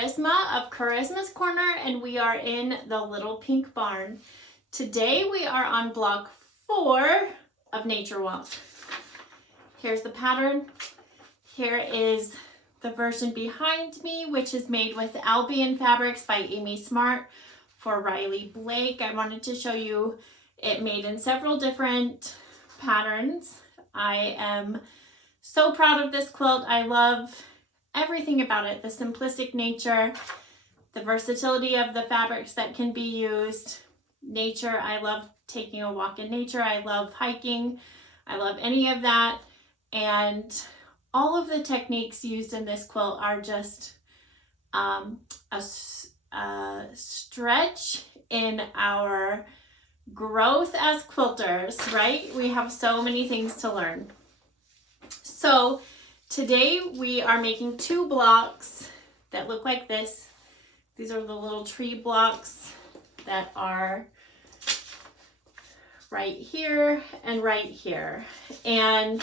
Charisma of Charisma's Corner, and we are in the Little Pink Barn. Today we are on block 4 of Nature Walk. Here's the pattern. Here is the version behind me, which is made with Albion Fabrics by Amy Smart for Riley Blake. I wanted to show you it made in several different patterns. I am so proud of this quilt. I love everything about it, the simplistic nature, the versatility of the fabrics that can be used, nature. I love taking a walk in nature. I love hiking. I love any of that. And all of the techniques used in this quilt are just a stretch in our growth as quilters, right? We have so many things to learn. So today we are making 2 blocks that look like this. These are the little tree blocks that are right here and right here. And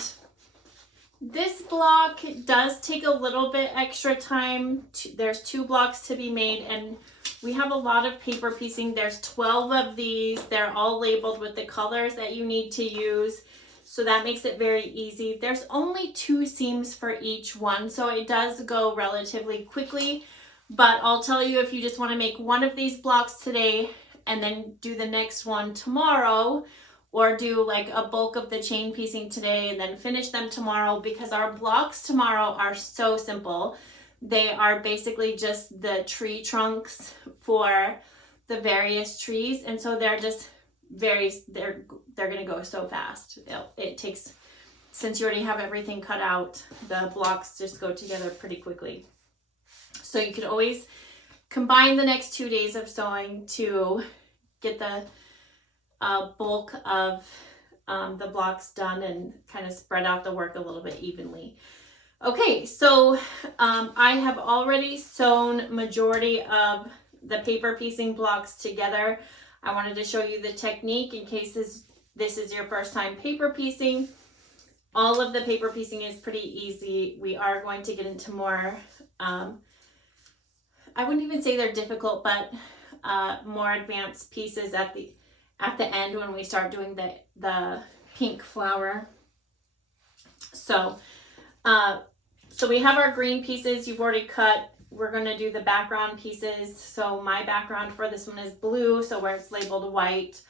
this block does take a little bit extra time. There's 2 blocks to be made, and we have a lot of paper piecing. There's 12 of these. They're all labeled with the colors that you need to use. So that makes it very easy. There's only 2 seams for each one, so it does go relatively quickly. But I'll tell you, if you just want to make one of these blocks today and then do the next one tomorrow, or do like a bulk of the chain piecing today and then finish them tomorrow, because our blocks tomorrow are so simple. They are basically just the tree trunks for the various trees, and so they're just they're gonna go so fast. It takes, since you already have everything cut out, the blocks just go together pretty quickly. So you can always combine the next 2 days of sewing to get the bulk of the blocks done and kind of spread out the work a little bit evenly. Okay, so I have already sewn majority of the paper piecing blocks together. I wanted to show you the technique in case this is your first time paper piecing. All of the paper piecing is pretty easy. We are going to get into more, I wouldn't even say they're difficult, but more advanced pieces at the end when we start doing the pink flower. So we have our green pieces you've already cut. We're going to do the background pieces. So my background for this one is blue. So where it's labeled white,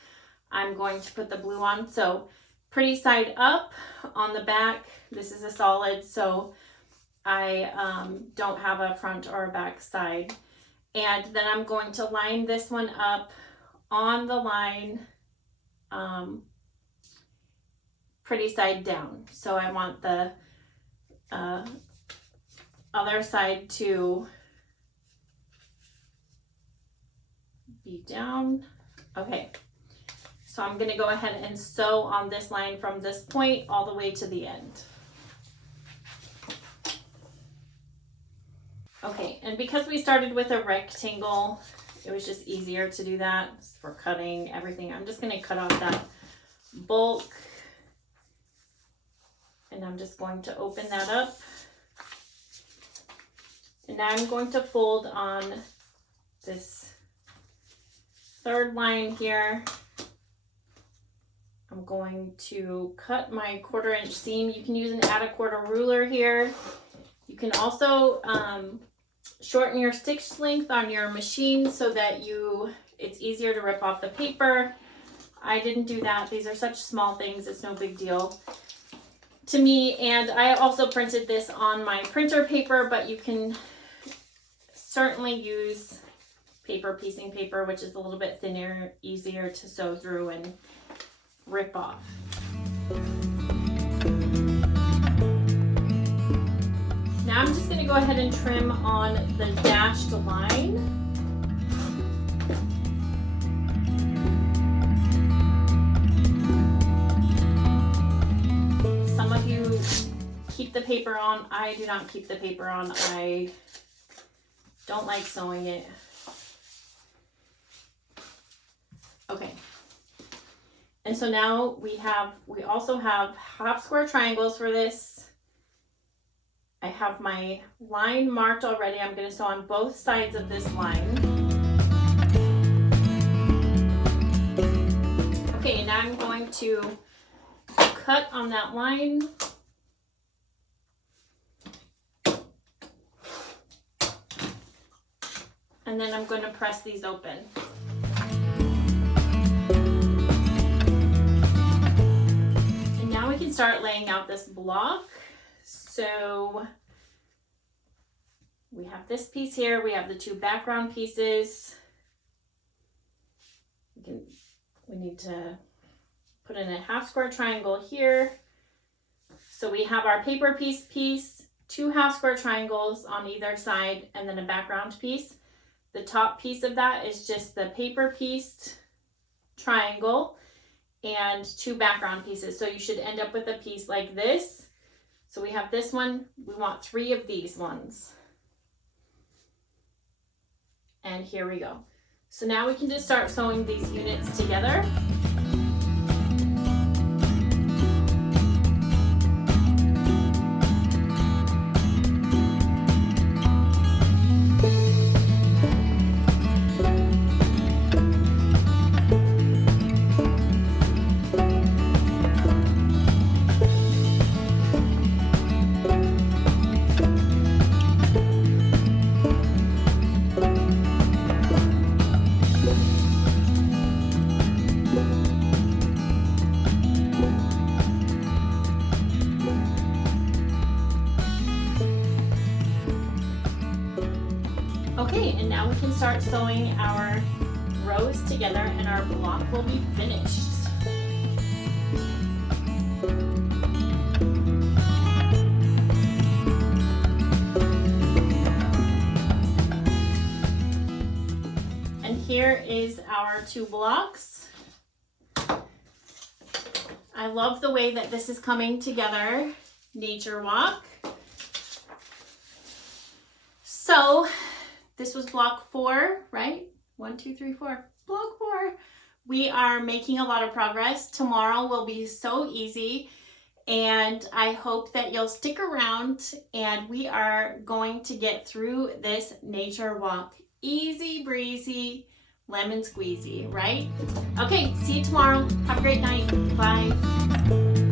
I'm going to put the blue on. So pretty side up on the back. This is a solid, so I don't have a front or a back side. And then I'm going to line this one up on the line, pretty side down. So I want the other side to be down. Okay, so I'm going to go ahead and sew on this line from this point all the way to the end. Okay, and because we started with a rectangle, it was just easier to do that for cutting everything. I'm just going to cut off that bulk, and I'm just going to open that up. And now I'm going to fold on this 3rd line here. I'm going to cut my 1/4 inch seam. You can use an add a quarter ruler here. You can also shorten your stitch length on your machine so that it's easier to rip off the paper. I didn't do that. These are such small things, it's no big deal to me. And I also printed this on my printer paper, but you can certainly use paper piecing paper, which is a little bit thinner, easier to sew through and rip off. Now I'm just going to go ahead and trim on the dashed line. Some of you keep the paper on. I do not keep the paper on. I don't like sewing it. Okay. And so now we also have half square triangles for this. I have my line marked already. I'm going to sew on both sides of this line. Okay, now I'm going to cut on that line. And then I'm going to press these open. And now we can start laying out this block. So we have this piece here, we have the two background pieces. We need to put in a half square triangle here. So we have our paper piece, two half square triangles on either side, and then a background piece. The top piece of that is just the paper piece triangle and two background pieces. So you should end up with a piece like this. So we have this one, we want 3 of these ones. And here we go. So now we can just start sewing these units together. Okay, and now we can start sewing our rows together and our block will be finished. And here is our 2 blocks. I love the way that this is coming together. Nature Walk. So this was block 4, right? 1, 2, 3, 4. Block 4. We are making a lot of progress. Tomorrow will be so easy, and I hope that you'll stick around, and we are going to get through this nature walk. Easy breezy, lemon squeezy, right? Okay, see you tomorrow. Have a great night. Bye.